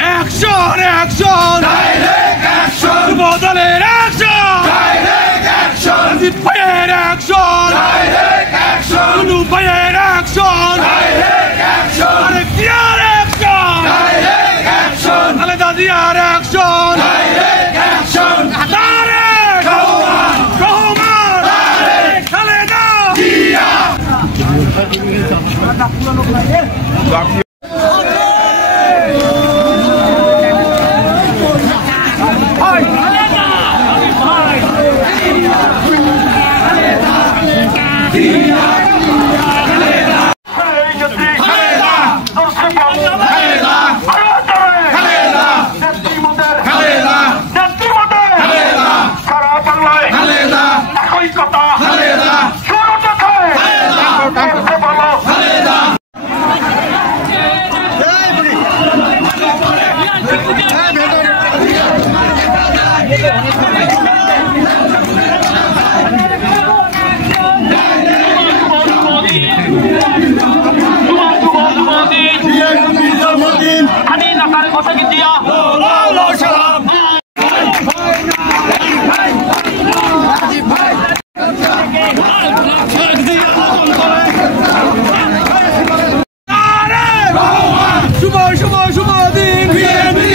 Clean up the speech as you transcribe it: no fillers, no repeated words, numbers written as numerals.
action action direct action বদলের action direct action ভাইয়ের action direct action ভাইয়ের action direct action আরে কিয়ার অ্যাকশন ডাইরেক্ট অ্যাকশন আলে দাদিয়ার action direct action direct Rahman direct Khaleda Zia শুভ দিন